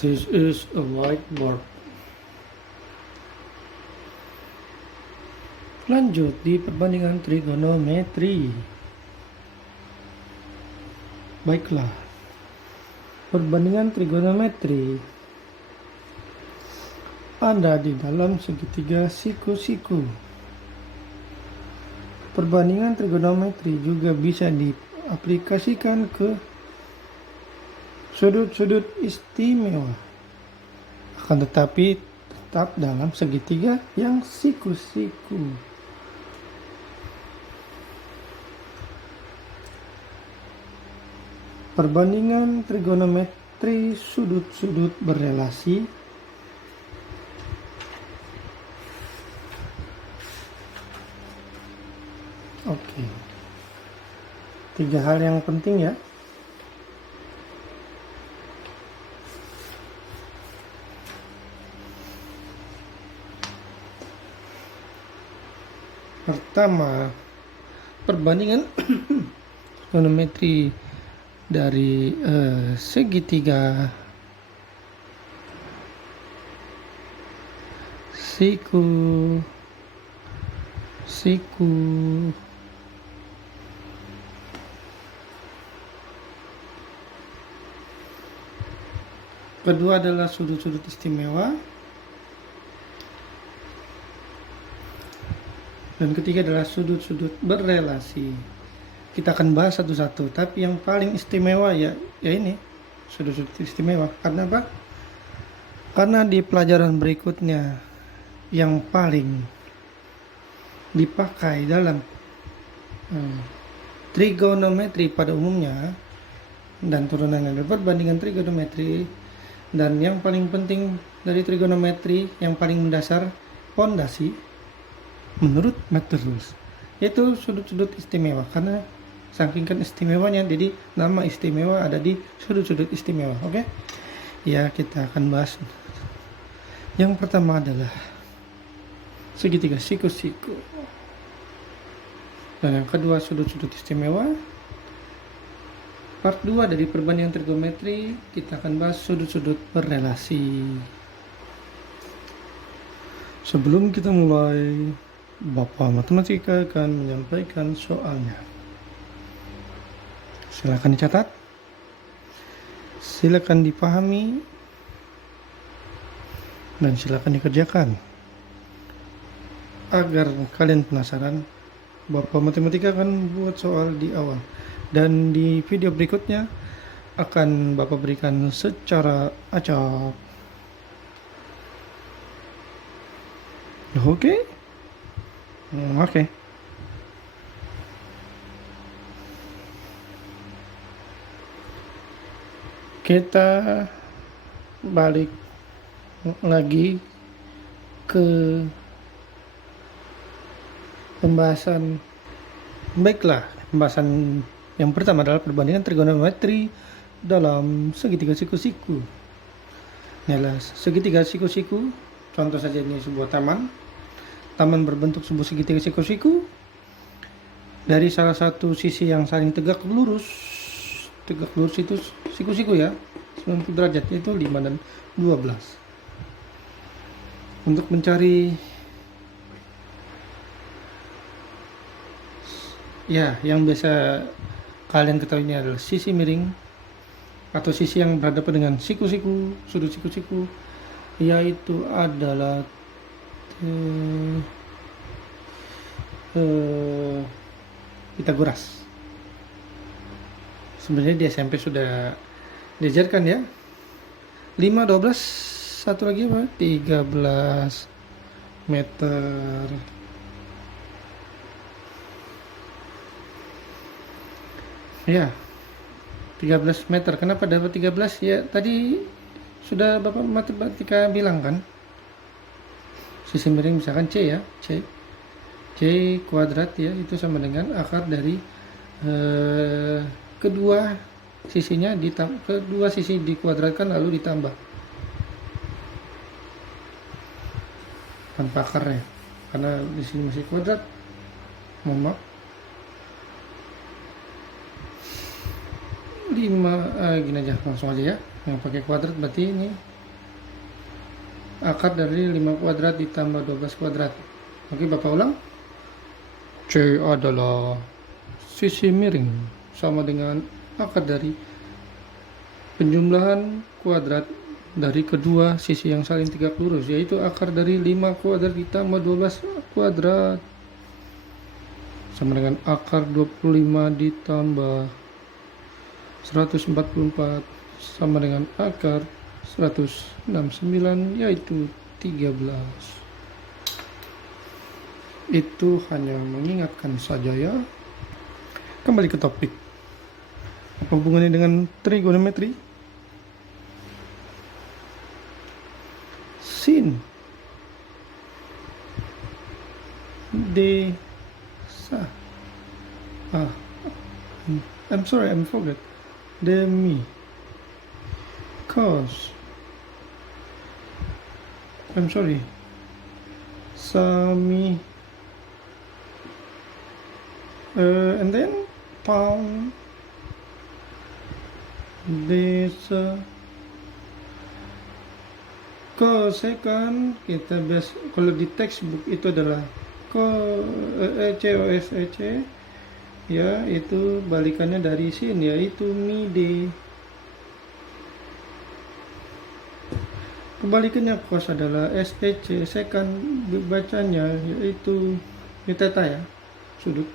This is a whiteboard. Lanjut di perbandingan trigonometri. Baiklah, perbandingan trigonometri ada di dalam segitiga siku-siku. Perbandingan trigonometri juga bisa diaplikasikan ke sudut-sudut istimewa, akan tetapi tetap dalam segitiga yang siku-siku. Perbandingan trigonometri sudut-sudut berelasi Oke. 3 hal yang penting ya. Pertama, perbandingan trigonometri dari segitiga siku kedua adalah sudut-sudut istimewa, dan ketiga adalah sudut-sudut berelasi. Kita akan bahas satu-satu, tapi yang paling istimewa ya ini sudut-sudut istimewa. Karena apa? Karena di pelajaran berikutnya yang paling dipakai dalam trigonometri pada umumnya dan turunannya adalah perbandingan trigonometri, dan yang paling penting dari trigonometri yang paling mendasar, fondasi menurut Methodus, yaitu sudut-sudut istimewa. Karena saking kan istimewanya, jadi nama istimewa ada di sudut-sudut istimewa. Oke? Ya, kita akan bahas. Yang pertama adalah segitiga siku-siku, dan yang kedua sudut-sudut istimewa. Part 2 dari perbandingan trigonometri, kita akan bahas sudut-sudut berelasi. Sebelum kita mulai, Bapak Matematika akan menyampaikan soalnya. Silakan dicatat, silakan dipahami, dan silakan dikerjakan. Agar kalian penasaran, Bapak Matematika akan buat soal di awal, dan di video berikutnya akan Bapak berikan secara acak. Oke? Oke. Kita balik lagi ke pembahasan. Baiklah, pembahasan yang pertama adalah perbandingan trigonometri dalam segitiga siku-siku. Ini adalah segitiga siku-siku. Contoh saja, ini sebuah taman berbentuk sebuah segitiga siku-siku. Dari salah satu sisi yang saling tegak lurus itu siku-siku ya, 90 derajat, yaitu 5 dan 12. Untuk mencari ya, yang biasa kalian ketahui ini adalah sisi miring atau sisi yang berhadapan dengan siku-siku, sudut siku-siku, yaitu adalah Pitagoras. Sebenarnya di SMP sudah diajarkan ya. 5, 12, satu lagi apa? 13 meter. Ya, 13 meter. Kenapa dapat 13? Ya, tadi sudah Bapak Matematika bilang kan. Sisi miring misalkan C ya, C kuadrat ya, itu sama dengan akar dari kedua sisinya kedua sisi dikuadratkan lalu ditambah tanpa akar ya, karena di sini masih kuadrat. Mohon maaf. 5 gini aja, langsung aja ya, yang pakai kuadrat berarti ini akar dari 5 kuadrat ditambah 12 kuadrat. Oke, Bapak ulang. C adalah sisi miring sama dengan akar dari penjumlahan kuadrat dari kedua sisi yang saling tegak lurus, yaitu akar dari 5 kuadrat ditambah 12 kuadrat sama dengan akar 25 ditambah 144 sama dengan akar 169, yaitu 13. Itu hanya mengingatkan saja ya. Kembali ke topik. Apa hubungannya dengan trigonometri? Sin D Sa I'm sorry, I'm forget. Demi cos, I'm sorry, Sami, and then pound desa. Kosekan kita biasa kalau di textbook itu adalah EC ya, itu balikannya dari sin, yaitu mide. Kebalikannya cos adalah SEC, sekan bacanya yaitu theta ya, sudut.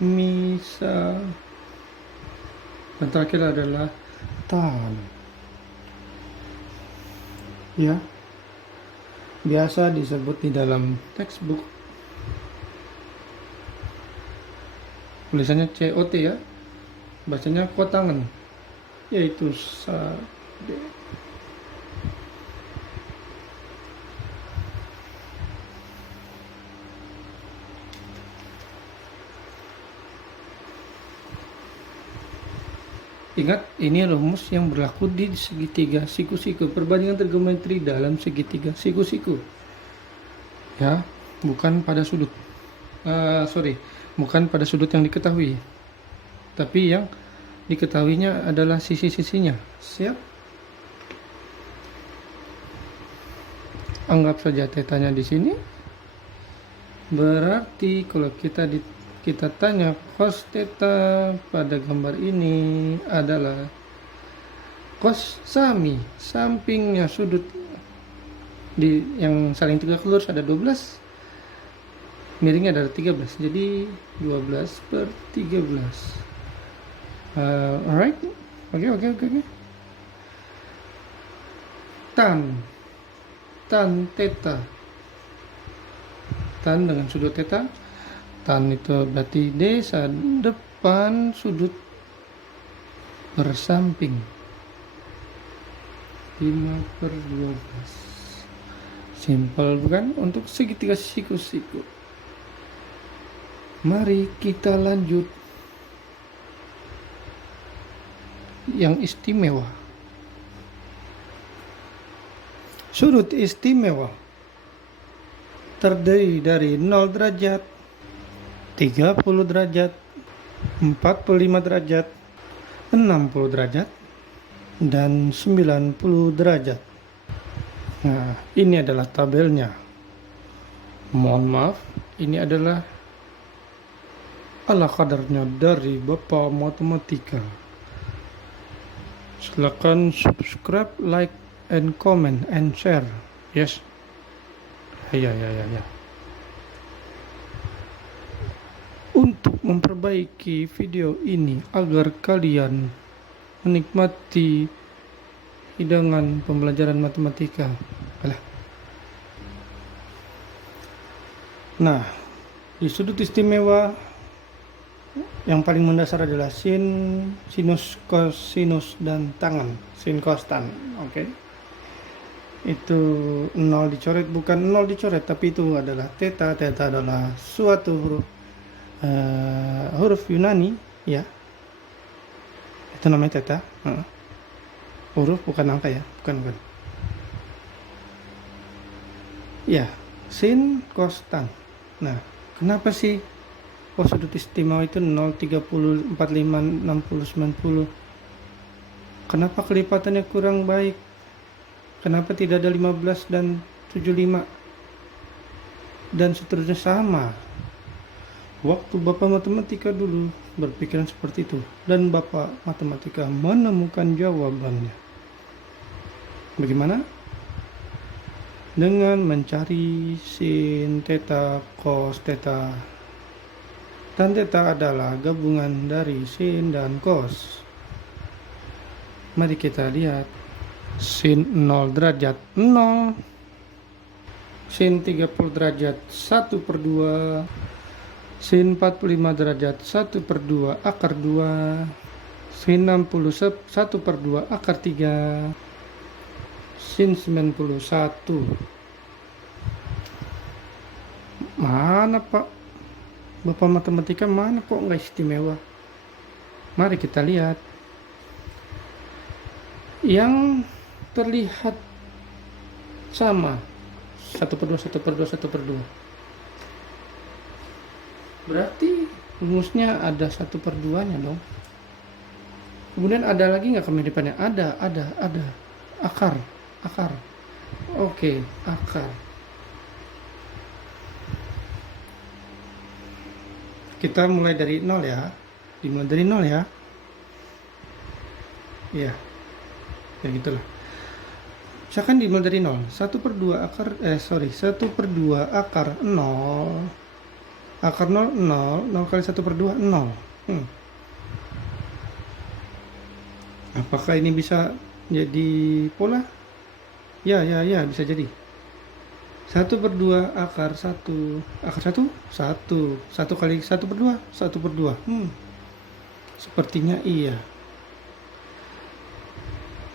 Misa, dan terakhir adalah tan ya, biasa disebut di dalam textbook tulisannya COT ya, bacanya kotangan, yaitu sa. Ingat, ini rumus yang berlaku di segitiga siku-siku, perbandingan trigonometri dalam segitiga siku-siku. Ya, bukan pada sudut. Bukan pada sudut yang diketahui. Tapi yang diketahuinya adalah sisi-sisinya. Siap? Anggap saja tetanya di sini. Berarti kalau kita tanya cos theta pada gambar ini adalah cos sami, sampingnya sudut di yang saling tegak lurus ada 12, miringnya ada 13, jadi 12/13. Alright, oke. Tan theta, tan dengan sudut theta. Tan itu berarti desa depan sudut bersamping 5/12. Simpel bukan? Untuk segitiga siku-siku. Mari kita lanjut yang istimewa. Sudut istimewa terdiri dari 0 derajat, 30 derajat, 45 derajat, 60 derajat, dan 90 derajat. Nah, ini adalah tabelnya. Mohon maaf, ini adalah ala kadarnya dari Bapak Matematika. Silakan subscribe, like, and comment, and share. Yes. Ya. Untuk memperbaiki video ini agar kalian menikmati hidangan pembelajaran matematika. Nah, di sudut istimewa yang paling mendasar adalah sin, sinus, kosinus, dan tangan. Sin, cos, tan. Oke. Itu 0 dicoret, bukan 0 dicoret, tapi itu adalah theta. Theta adalah suatu huruf Yunani ya, itu namanya theta. Huruf bukan angka ya, bukan ya. Sin, cos, tan. Nah, kenapa sih sudut istimewa itu 0, 30, 45, 60, 90? Kenapa kelipatannya kurang baik? Kenapa tidak ada 15 dan 75 dan seterusnya sama? Waktu Bapak matematika dulu berpikiran seperti itu, dan Bapak matematika menemukan jawabannya. Bagaimana? Dengan mencari sin theta cos theta. Dan theta adalah gabungan dari sin dan cos. Mari kita lihat. Sin 0 derajat 0. Sin 30 derajat 1/2. Sin 45 derajat 1/2 akar 2. Sin 60 1/2 akar 3. Sin 91. Mana Pak? Bapak matematika mana kok nggak istimewa? Mari kita lihat. Yang terlihat sama 1/2 1/2 1/2. Berarti rumusnya ada 1/2 nya dong. Kemudian ada lagi nggak kemiripannya? Ada akar. Oke, akar. Kita mulai dari 0 ya. Dimulai dari 0 ya. Iya. Ya gitulah. Misalkan dimulai dari 0, 1/2 akar 1/2 akar 0. Akar 0 0 kali 1/2 0. Apakah ini bisa jadi pola? Ya bisa jadi. 1/2 akar 1 1 kali 1/2 1/2. Sepertinya iya.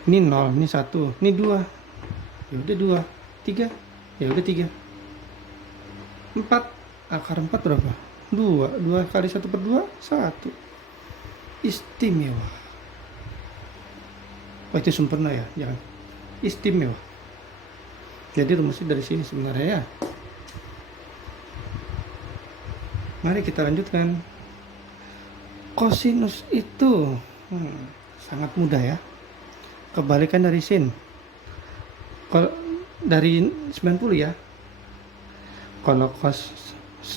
Ini 0, ini 1, ini 2. Ya udah 2, 3. Ya udah 3. 4. Akar 4 berapa? 2. 2 kali 1/2 1. Istimewa. Oh, itu sempurna ya, jangan. Istimewa. Jadi rumusnya dari sini sebenarnya ya. Mari kita lanjutkan. Kosinus itu sangat mudah ya. Kebalikan dari sin. Kalau dari 90 ya. Kalau cos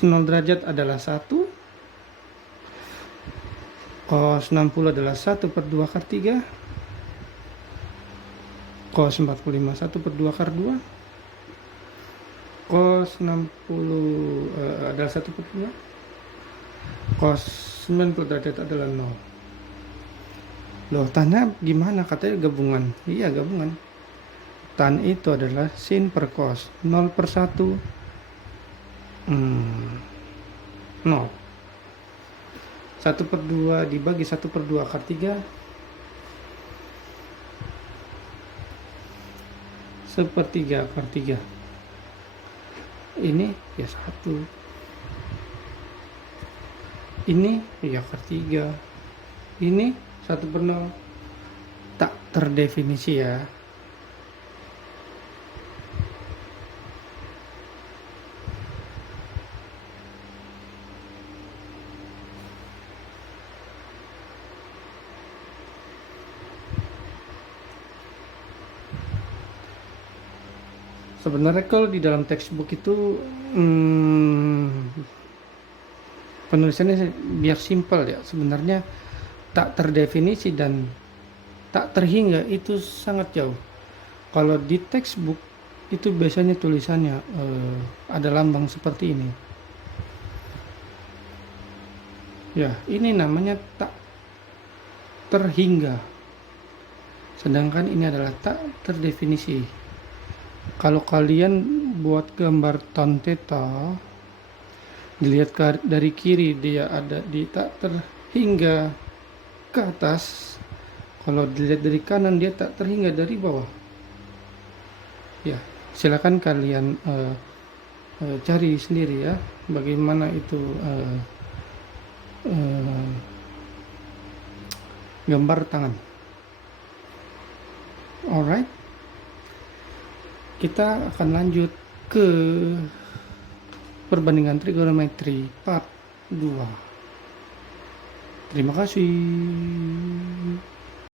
0 derajat adalah 1. Cos 60 adalah 1/2 akar 3. Cos 45 1/2 akar 2. Cos 60 adalah 1/2. Cos 90 derajat adalah 0. Loh, tannya gimana? Katanya gabungan. Iya, gabungan. Tan itu adalah sin per cos. 0/1. 0. 1/2 dibagi 1/2 akar 3. 1/3 akar 3. Ini ya 1. Ini ya akar 3. Ini 1/0. Tak terdefinisi ya. Sebenarnya kalau di dalam textbook itu penulisannya biar simpel ya. Sebenarnya tak terdefinisi dan tak terhingga itu sangat jauh. Kalau di textbook itu biasanya tulisannya ada lambang seperti ini. Ya, ini namanya tak terhingga. Sedangkan ini adalah tak terdefinisi. Kalau kalian buat gambar tan theta, dilihat dari kiri dia ada di tak terhingga ke atas. Kalau dilihat dari kanan dia tak terhingga dari bawah. Ya, silakan kalian cari sendiri ya bagaimana itu gambar tangan. Alright, kita akan lanjut ke perbandingan trigonometri part 2. Terima kasih.